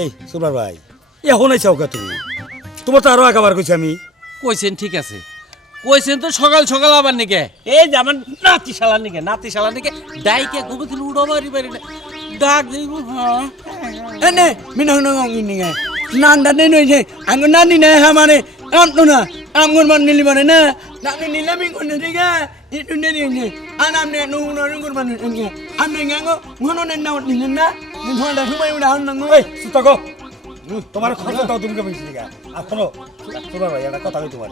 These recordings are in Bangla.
এই সুবার ভাই। এখন আইসা ওকে তুমি? তোমার তো আরও একাবার কইছি আমি। কইছেন ঠিক আছে। কইছেন তো সকাল সকাল আবার নিকে? এই যে আমার নাতি শালা নিকে নাতি শালা নিকে। ডাইকে ঘুমে দিল উড়ো মারি মারি ডাক দিব হ্যাঁ। এনে মিনা না কোন গে নান্দা নে নই আঙ্গ নানি না হামারে আম তো না আম কোন মান নিলি মানে না। নানি নিলা মি কোন নে গে itu ne ni ni anam ne nu এই সুতা গো তোমার খরচ দাও তুমি আর শোনো ভাই একটা কথা কই তোমার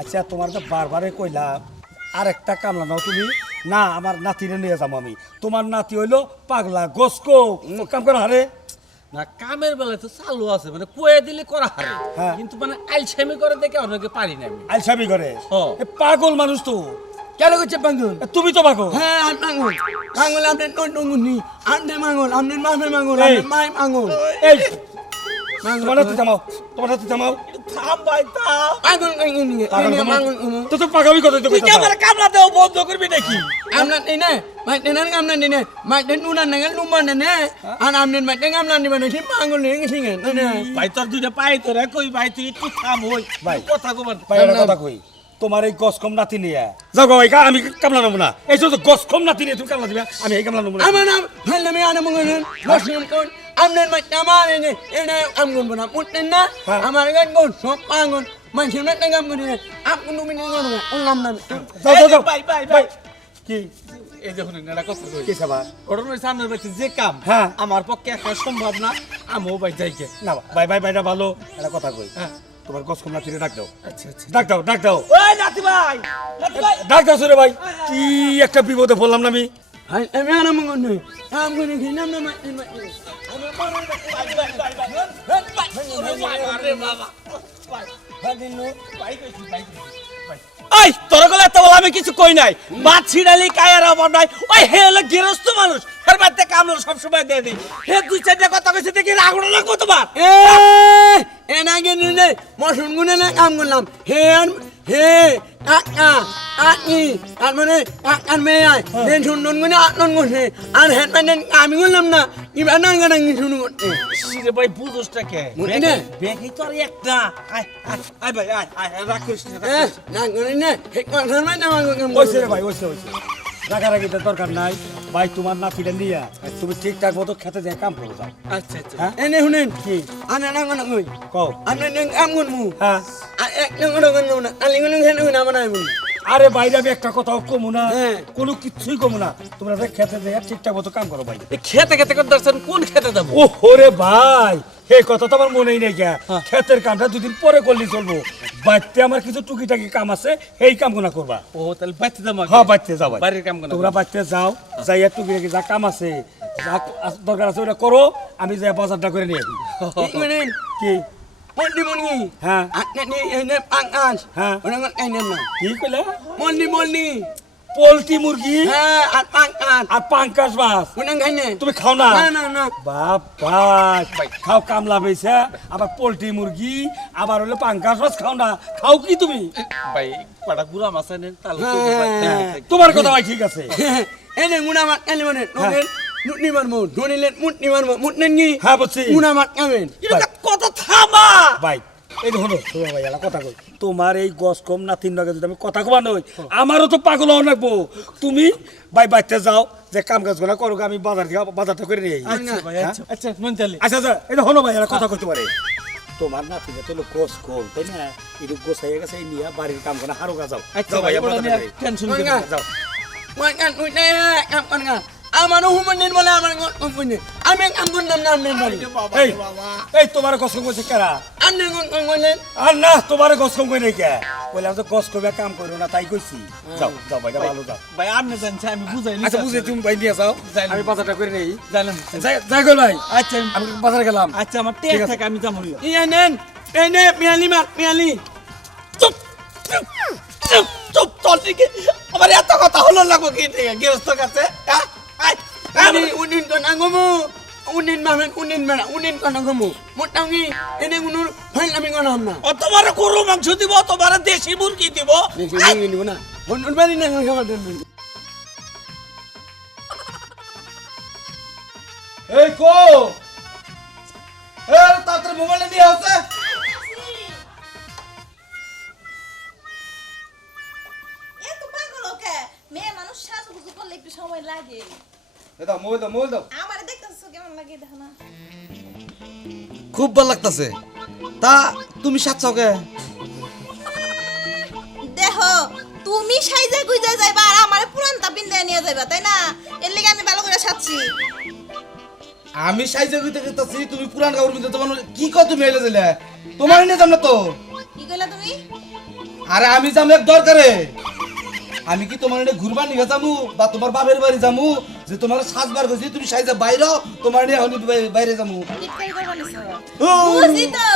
আচ্ছা তোমার তো বারবারে কইলাম আর একটা কামলা নাও তুমি না আমার নাতিরে নিয়ে যাব আমি তোমার নাতি হইল পাগলা গোসকো কাম করে হারে না কামের বেলায় তো চালু আছে মানে কয়ে দিলে করা হারে হ্যাঁ। কিন্তু মানে আলসেমি করে দেখে অনেকে পারি না আমি আলসামি করে পাগল মানুষ তো কেন করছে পাঙ্গুল তুমি তো পাগল। হ্যাঁ আমি পাঙ্গুল পাঙ্গুল আপনি নুন নুন নি আপনি মাঙ্গুল আপনি মাফে মাঙ্গুল এই। আপনি মাই মাঙ্গুল এই। তোমার হাতে জামাও তোমার হাতে জামাও। থাম ভাই থাম। নি পাগল। ini মাঙ্গুল তো তো পাগলই কথা তো তুই কি আমার কামলা দেও বন্ধ করবি নাকি? amna ini mai tenan amna ini mai ten nunan dengan luman ini an amnin mai ten amna di mana sih manggul ini sih kan ini ভাই তোর দুইটা পাই তোরা কই ভাই তুই একটু থাম হই ভাই। কথা কবার। ভাই কথা কই। তোমার এই গছ কম নাতি নিয়ে। যাও গো ভাই কা- আমি কামলা নেব না। এই তো গছ কম নাতি নিয়ে তুমি কামলা দিবে? আমি এই kaমলা নেব না। ama nam hal nami ana mengenal muslim kon amnan mai taman ini ini amgun bana putin na Ha. amar kan kon sop mangun man sih nak tengam kon ini aku nu min kon ulam nan যাও যাও যাও। ভাই ভাই ভাই। কি? এই যে শুনুন একটা কথা কই কি সেবা ঘটনার সামনের বাড়িতে যে কাম হ্যাঁ। আমার পক্ষে একটা সম্ভব না আমিও ভাই যাইকে না ভাই। ভাই ভাইটা ভালো। একটা কথা কই। হ্যাঁ। তোমার গছ কম নাতি ডাক দাও আচ্ছা আচ্ছা ডাক দাও ডাক দাও ওই নাতি ভাই নাতি ভাই ডাক দাও সুরে ভাই কি একটা বিপদে পড়লাম না আমি বাবা এই তোর গলে এত বলে আমি কিছু কই নাই বাদ ছিড়ালি কায়ের অভাব নাই ওই হে হলো গৃহস্থ মানুষ এর বাড়িতে কামলা সবসময় দিয়ে দিই হে দুই চারটা কথা কইছে দেখি রাগুন লাগবো তোমার Eh, enak gini nih, mau sungguh nih kamu gulam. Hean, he, kakak, aki, kan mana, kakan meyai, dan sundun gini atlon gini, an head man dan kami gulam na, gimana nggak nangis sundun gini. রে ভাই বুঝোসটা কে মুই নে। বেগই তোর একটা আয় আয় ভাই আয় আয় রাখিস Eh, nih, he kau sama sama gue ওইসে রে ভাই ওইসে ওইসে রাগারাগিতে দরকার নাই ভাই তোমার নাতিটা নিয়ে তুমি ঠিকঠাক মতো খেতে যায় কাম করো যাও আচ্ছা আচ্ছা হ্যাঁ Ini hunin, কি anak nang anak gue, কও nang kamu mu, হ্যাঁ eh orang kan mana, aling nang kan nang nama nama. আরে বাইরে আমি একটা কথাও কমু না। হ্যাঁ। কোনো কিছুই কমু না। তোমরা খেতে যায় ঠিকঠাক মতো কাম করো ভাই খেতে খেতে দর্শন কোন খেতে দেবো? ও হোরে ভাই এই কথা তো আমার মনেই নেই গা ক্ষেতের কামটা দুদিন পরে করলে চলবো। বাড়িতে আমার কিছু টুকিটাকি কাম আছে এই কাম গুনা করবা। ও তাহলে বাচ্চা দাম হ্যাঁ বাড়িতে যাও বাড়ির কাম তোমরা বাড়িতে যাও যাই একটু যা কাম আছে যা দরকার আছে ওটা করো আমি যাই বাজারটা করে নিয়ে কি? Mondi, হ্যাঁ anak ni ini pangas, Ha. orang kan ini na. কি কইলে Mondi mondi, পোলট্রি মুরগি at pangas. আর পাঙ্কাশ মাছ Unang kanya. তুমি খাও না না না না বাপ ভাই খাও কামলা পেয়েছে আবার পোলট্রি মুরগি আবার হলো পাঙ্কাশ মাছ খাও না খাও কি তুমি ভাই কটা গুড়া মাছ আনেন তাহলে হ্যাঁ। তোমার কথা ভাই ঠিক আছে mat kali mana let mut ni mar mo mut nengi হ্যাঁ বুঝছি guna mat kamen এটা কথা থামা ভাই এই দেখো না, তোমার ভাই এলা কথা কই তোমার এই গছ কম না তিন নগে যদি আমি কথা কবা নই আমারও তো পাগল হওয়া লাগবো তুমি ভাই বাড়িতে যাও যে কাম কাজগুলা করো আমি বাজার থেকে বাজারটা করে নিয়ে আচ্ছা ভাই হ্যাঁ? আচ্ছা আচ্ছা আচ্ছা আচ্ছা এটা হলো ভাই এরা কথা কইতে পারে তোমার না তুমি তো গোস কম তাই না এটা গোসাইয়া গেছে এই নিয়ে বাড়ির কাম করে হারো গা যাও আচ্ছা যাও ভাই করে। টেনশন না। যাও wan kan nin bola amanu ngot punya amen amun nam nam nin bali এই এই তোমার কম কইছে কারা? ngot ngolen আর না তোমার কম কই নাই কে? বললাম তো গছ কমে কাম করো না তাই কইছি। যাও যাও ভাই ভালো যাও। ভাই আপনি জানছে আমি বুঝাই আচ্ছা বুঝে তুমি ভাই নিয়ে যাও। আমি বাজারটা করে নেই। জানেন যাই যাই গো ভাই। আচ্ছা। আমি- আমি গেলাম। আচ্ছা আমার টেক থাকে আমি যাব iya nen ene piali mat piali চুপ চুপ চুপ চুপ তোর দিকে আমার এত কথা হলো লাগবো কি গৃহস্থ কাছে হ্যাঁ? Ini unin kon angomu unin mamen unin mera unin kon angomu mutangi ene gunur fail ami kon hamna ও তোমার গরু মাংস দিব তোমার দেশি মুরগি দিব sini ni mana? Honor bali na ng kawan din. এই কো এ তাড়াতাড়ি মোবাইলটা নিয়ে আসছে দাও মোবাইল দাও মোবাইল দাও। আমার দেখতেছো কেমন লাগে দেখো না। খুব ভালো লাগতাছে। তা তুমি সাচ্ছাও কে? দেহ তুমি সাইজে গুইজে যাইবা আর আমার নিয়ে যাইবা তাই না? এর লিগে আমি ভালো করে সাজছি আমি সাইজে কইতাছি তুমি পুরান কাপড় পিনতে তোমার কি কত তুমি এলে দিলে তোমার নিয়ে যাম না তো। কি কইলা তুমি? আরে আমি যাম এক দরকারে। আমি কি তোমার ঘুরবার নিয়ে যামু বা তোমার বাপের বাড়ি যামু যে তোমার সাজবার গেছি তুমি সাইজে বাইরে তোমার নিয়ে হলি বাইরে ও। বুঝি তো।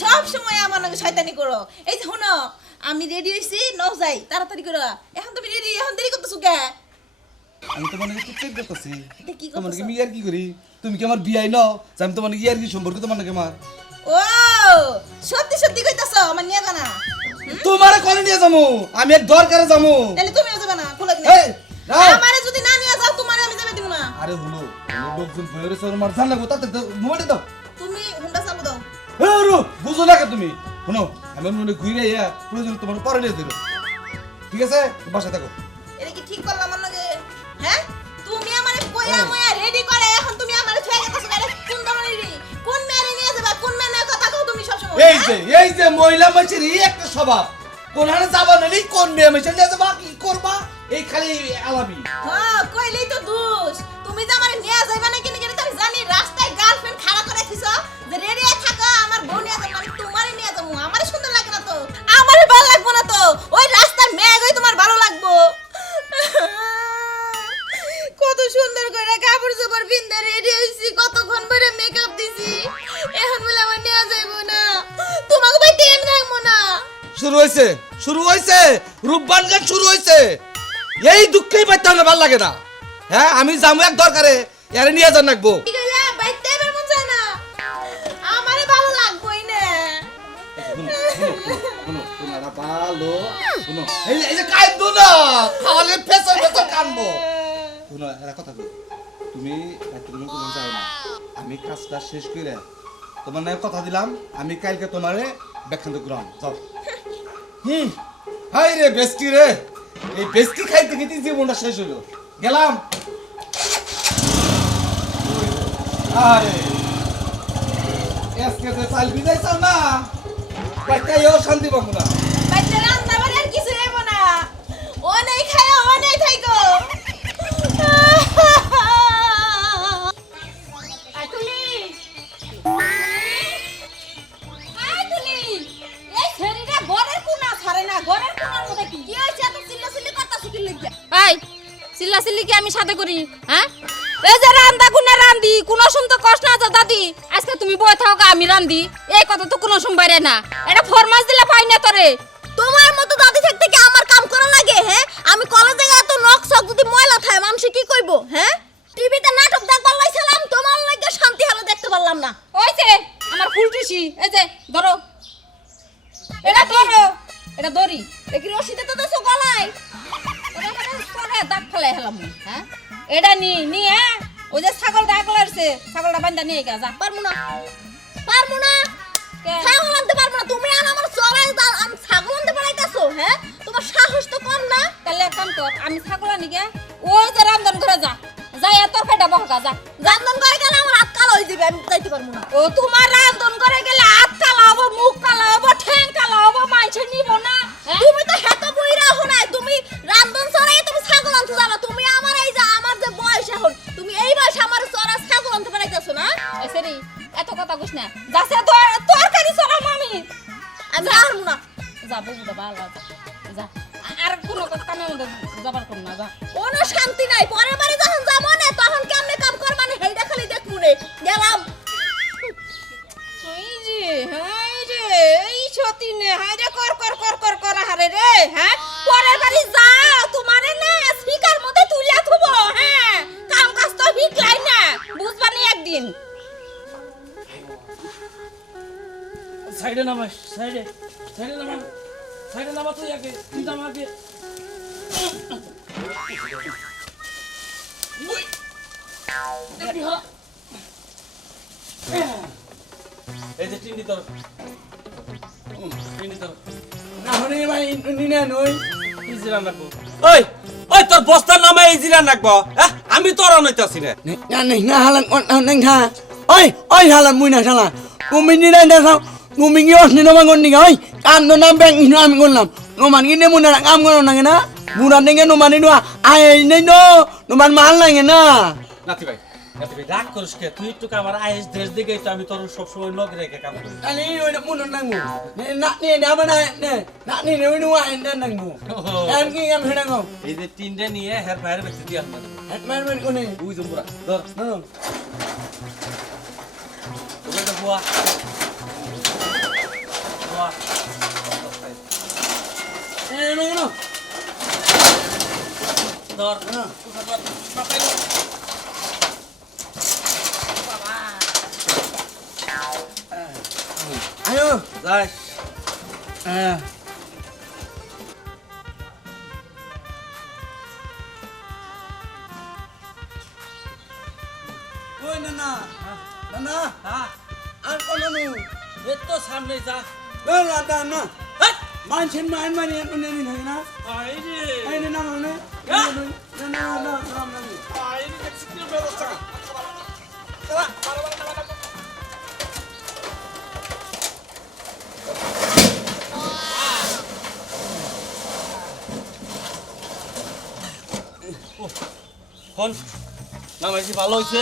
সব সময় আমার নাকি শয়তানি করো। এই যে শুনো আমি রেডি হইছি ন যাই তাড়াতাড়ি করো। এখন তুমি রেডি এখন দেরি করতেছো কে? আমি তোমার নাকি টিকটিক করতেছি। এটা কি তোমার নাকি ইয়ার কি করি? তুমি কি আমার বিয়াই নাও? আমি তোমার নাকি ইয়ার কি সম্পর্ক তোমার নাকি আমার? ও! সত্যি সত্যি কইতাছো আমার নিয়ে জানা তোমারে কলে নিয়ে যামু আমি এক দরকারে যামু তাহলে তুমিও যাবে না খোলা এই। আমারে লোকজন বইরে রয়েছে আমার জান লাগবো তাতে মোবাইলটা দাও। তুমি হুন্ডা চালু দাও। হে রু বুঝো না কে তুমি? শোনো আমি মনে ঘুরে ইয়া প্রয়োজন তোমার পরে নিয়ে দিল। ঠিক আছে? বাসায় থাকো। এটা কি ঠিক করলাম আমার লাগে? হ্যাঁ? তুমি আমারে কইয়া ময়া রেডি করে এখন তুমি আমারে ছুঁয়ে গেছো আরে কোন দমনে রেডি কোন মেয়ে নিয়ে যাবা? কোন মেয়ে কথা কও তুমি সব সময় এই যে এই যে মহিলা এই একটা স্বভাব। কোন হানে যাবা নালি কোন মেয়ে মানুষের নিয়ে যাবা কি করবা? এই খালি আলাবি হ্যাঁ কইলেই তো দোষ। তুমি যে আমারে নিয়ে যাইবা না কিনে কিনে আমি জানি রাস্তায় গার্লফ্রেন্ড খাড়া করে রাখিছো যে রেডি থাকো, আমার বউ নিয়ে যাব আমি তোমারে নিয়ে যাব। আমারে সুন্দর লাগে না তো, আমারে ভালো লাগবো না তো, ওই রাস্তার মেয়ে তোমার ভালো লাগবো। কত সুন্দর করে কাপড় চোপড় পিনতে রেডি হইছি কতক্ষণ ধরে মেকআপ দিছি, এখন বলে আমার নিয়ে যাইবো না। তোমাকে ভাই টেম থাকব না। শুরু হয়েছে শুরু হয়েছে, রূপবান শুরু হয়েছে। এই দুঃখেই পাইতাম না ভালো লাগে না। হ্যাঁ আমি যাব এক দরকারে। এর নিয়ে যান রাখব কি কইলা বাইতে এবার চায় না। আমারে ভালো লাগবোই না। শুনো এই যে- কাঁদবো না খাওয়ালে ফেসর ফেসর কানবো। শুনো একটা কথা বলি। তুমি তুমি কোনো যাও না। আমি কাজটা শেষ করে তোমার নামে কথা দিলাম। আমি কালকে তোমারে ব্যাখ্যান্ত গ্রহণ যাও। হুম। হাই রে বেস্টি রে। এই বেস্টি খাইতে খেতে জীবনটা শেষ হলো গেলাম। আরে আজকে তো চাল বিদাইছাও না কয়টাইও শান্তি পাবো না বাইতে রান্না বাড়ি আর কিছু নেব না। ও নেই খায় ও নেই থাইকো আইতুলি আইতুলি এই ছেড়িটা ঘরের কোনা ছাড়ে না ঘরের কোনার মধ্যে কি? কি হইছে? এত চিল্লা কি আমি সাথে করি? হ্যাঁ? এই যে রান্দা গুনা রান্দি কোনো শুন তো কষ্ট না তো দাদি। আজকে তুমি বয়ে থাকো আমি রান্দি। এই কথা তো কোনো শুন বাইরে না। এটা ফরমাস দিলে পাই না তোরে। তোমার মতো দাদি থাকতে কি আমার কাম করা লাগে হ্যাঁ? আমি কলেজে এত নখ সক যদি ময়লা থাকে মানুষ কি কইব হ্যাঁ? টিভিতে নাটক দেখবার লাইছিলাম তোমার লাগে শান্তি হলে দেখতে পারলাম না। ওইছে আমার ফুল টুসি। এই যে ধরো। এটা ধরো। এটা ধরি দেখি রশিদে তো দছো গলায়? ফেলে হেলাম হ্যাঁ? এটা নি নি হ্যাঁ? ওই যে ছাগল ডাক লাগছে ছাগলটা বান্ধা নিয়ে গা যা। পারমু না। পারমু না। ছাগল আনতে পারব না। তুমি আর আমার চড়াই দাও আমি ছাগল আনতে পারাইতাছো হ্যাঁ? তোমার সাহস তো কম না। তাহলে কাম কর আমি ছাগল আনি গে। ওই যে রামধন করে যা যাই এত ফেটা বহকা যা। রান্ধন করে গেলে আমার হাত কালো হয়ে যাবে আমি যাইতে পারব না। ও তোমার রামধন করে গেলে হাত কালা হব মুখ কালা হব ঠ্যাং কালা হব মাইছে নিব না হ্যাঁ? তুমি তো না। যাচ্ছে তোর তরকারি চড়াম আমি আমি পারব না। যা বউটা ভালো যা যা। আর কোনো কামের মধ্যে যাবার কোন না যা। কোনো শান্তি নাই। পরের বারে যখন যাব না তখন কেমনে কাম করবা না হেইটা খালি দেখব রে। গেলাম। এই যে হাই রে এই সতীনে হাই রে কর কর কর কর কর হারে রে হ্যাঁ? পরের বাড়ি যাও তোমারে না স্পিকার মধ্যে তুলিয়া থুবো হ্যাঁ? কাম কাজ তো হিকলাই না বুঝবানি একদিন। সাইডে নামাস সাইডে সাইডে নামা সাইডে নামা তুই আগে তুই নামা আগে। উই। দেখবি হলা? যে টিন্ডি তোর টিন্ডি তোর না হলে ভাই নিনে নই কি নাকবো ওই। ওই তোর বস্তার নামে এই জিরা নাকবো আমি তোর নইতাছি না না না না হালান on on tha oi oi halan mui na sala kumi ni na sao kumi ngi os ni no mangon ni oi kam no nam bang ni am gon lam no man ngi ne mun na am gon na na buran ni nge no man ni no ai ni no no man mal na nge na নাতি ভাই নাতি ভাই রাগ করিস কে তুই একটু আমার আইস দেশ দিকে তো আমি তোর সবসময় নখ রেখে কাম করি ani na mun na mu ni na ni na ba na ne na ni ni no ai na nang mu am ki am hena ngo এই যে টিন্ডে নিয়ে হের বাইরে বেঁচে দিয়ে আসলাম at man man ko ni বুঝ জম্বুরা ধর no no ওটা বুয়া বুয়া eh no no ধর no ayo যাই eh Oi Nana, Nana, হ্যাঁ kono nu. এ তো সামনে যা La da na. হাট Man chen man man yan ne ni na na. আই রে Ai ne na na ne. Na na na na na na. আই রে মেক্সিকো ব্যবস্থা ফোন নামাইছি ভালো হয়েছে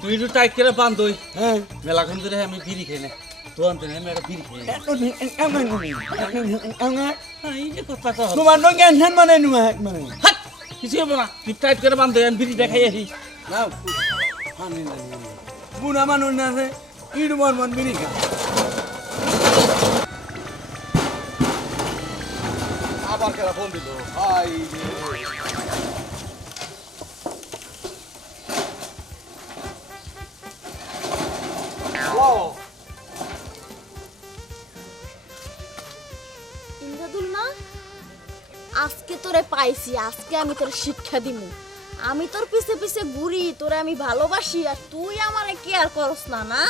তুই একটু টাইট করে বান্ধ Eh, মেলাক্ষণ ধরে আমি বিড়ি খাই না। তো আনতে আমি একটা বিড়ি খাই et lo ni am man ni. Am nga. এই যে কথাটা Tu man no gen hen man nu ha man. হাট কিছু হবে না তুই টাইট করে বান্ধ আমি বিড়ি দেখাই আসি. Buna man na se. Idu man man bini ka. আবার খেলা ফোন দিল হাই ইন্দ্রদুল না? আজকে তোরে পাইছি, আজকে আমি তোর শিক্ষা দিমু। আমি তোর পিছে পিছে ঘুরি, তোরে আমি ভালোবাসি, আর তুই আমারে কেয়ার করস না না?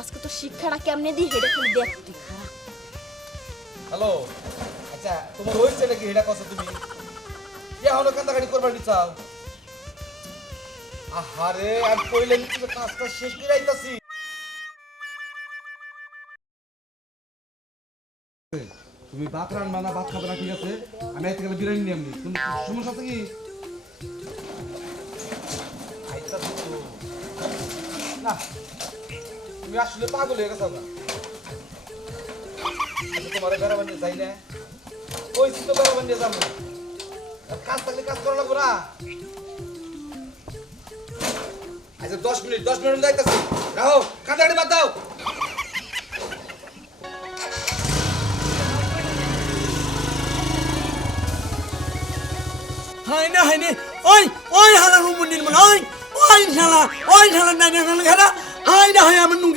আজকে তোর শিক্ষাটা কেমনে দিই হেডে খালি দেখ, তুই খারাপ। হ্যালো আচ্ছা তোমার হয়েছে নাকি এটা কথা তুমি? ইয়া হলো কান্দাকাটি করবার নি চাও? আহারে, আর কইলে নিচ্ছি যে কাজটা শেষ করে আইতাছি। তুমি ভাত রান্না না ভাত খাবে না, ঠিক আছে? আমি আইতে গেলে বিরিয়ানি নিয়ে এমনি তুমি সমস্যা আছে কি। না, তুমি আসলে পাগল হয়ে গেছো না আমি তোমার বেড়াবার নিয়ে যাই না। ওই তো বেড়াবার নিয়ে যাব? কাজ থাকলে কাজ করা লাগবো না। আচ্ছা দশ মিনিট দশ মিনিট যাইতেছি। রাহো, কাঁদাকাটি বাদ দাও। Hai na hai ni. Oi, oi halan rumun ni man. Oi, oi sala. Oi sala na na na khara. Hai da hai am nu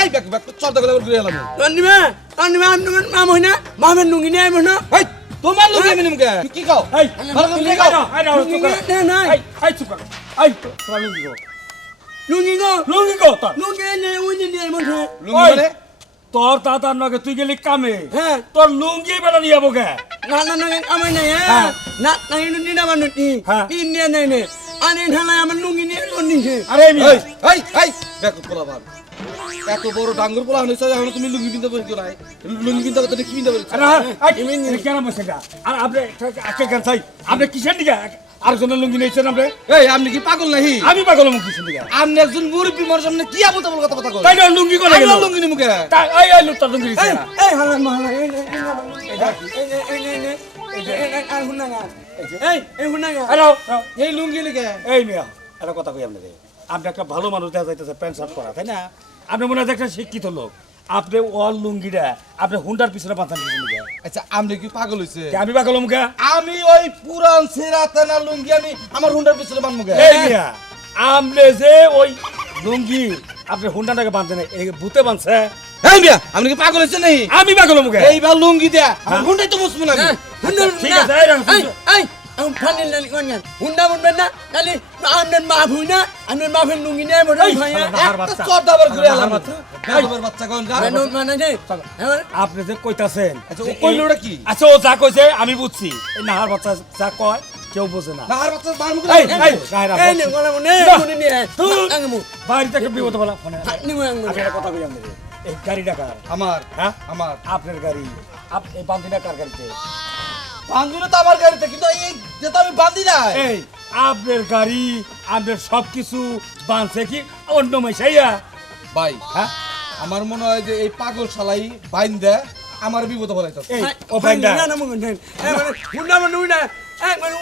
এই ব্যাক ব্যাক ঘুরে এলাম। তোমার আমি নিমকে কি? কও? ভালো করে কও। I na. আই আই চুপ কর আই তোরা লুঙ্গি গো Nungin go. লুঙ্গি গো তোর। Nungin ni unin ni mo na. লুঙ্গি মানে তোর দাদার নগে তুই গেলি কামে। হ্যাঁ। তোর লুঙ্গি বেলা নিয়ে যাব কে? না না নাই হ্যাঁ। হ্যাঁ। না না নিনা হ্যাঁ। ইন নে নে। নে আনে ঢালা আমার লুঙ্গি নিয়ে লুঙ্গি ছে আরে এই এই এই ব্যাক পোলা ভাব এত বড় ডাঙ্গর পোলা হইছে এখন তুমি লুঙ্গি পিনতে পারছ না লুঙ্গি পিনতে পারতে কি পিনতে পারছ আরে হ্যাঁ, আই, এই কেন বসে গা আর আপনি আজকে গান চাই আপনি কিসের দিকে আরেকজনের লুঙ্গি নিয়েছেন আপনি এই আপনি কি পাগল নাহি আমি পাগল মুখ কিছু দিকে আপনি একজন মুরব্বী মানুষ আপনি কি আবল তাবল কথা কথা কই তাই লুঙ্গি করে গেল লুঙ্গি নি মুখে তাই এই এই লুকটা লুঙ্গি দিছে এই এই হালান মাহালা এই এই এই এই এই এই এই এই এই এই এই লুঙ্গি লিখে এই মিয়া একটা কথা কই আপনাদের আপনি একটা ভালো মানুষ দেখা যাইতেছে প্যান্ট শার্ট পরা তাই না? আপনি মনে হয় একটা শিক্ষিত লোক। আপনি ওয়াল লুঙ্গিটা আপনি হুন্ডার পিছনে বাঁধান কিছু আচ্ছা আপনি কি পাগল হইছে? আমি পাগল মুখে আমি ওই পুরান লুঙ্গি আমি আমার হুন্ডার পিছনে বান মুখে এই মিয়া আমলে যে ওই লুঙ্গি আপনি হুন্ডাটাকে বাঁধেন এই ভূতে বাঁধছে আপনি লুঙ্গি গুন্ডাই হ্যাঁ। তো না আচ্ছা, না। খালি মাফ হই না লুঙ্গি আপনি যে কইতাছেন আচ্ছা ও কি? আচ্ছা, ও যা কইছে আমি বুঝছি। নাহার বাচ্চা যা কয় কেউ বোঝে না। বাড়িতে বিপদ বলা কথা বলি আমি এই গাড়িটা কার আমার হ্যাঁ আমার আপনার গাড়ি আপ- এই বান্দিনা কার গাড়িতে তো আমার গাড়িতে কিন্তু এই যে তো আমি বান্ধি না এই আপনার গাড়ি আপনার সব কিছু বাঁধছে কি অন্য মেশাইয়া ভাই হ্যাঁ আমার মনে হয় যে এই পাগল শালাই বাইন দেয় আমার বিপদ বলাইতেছে এই ও বাইন্দা না না হুন্ডা মনে এক মানে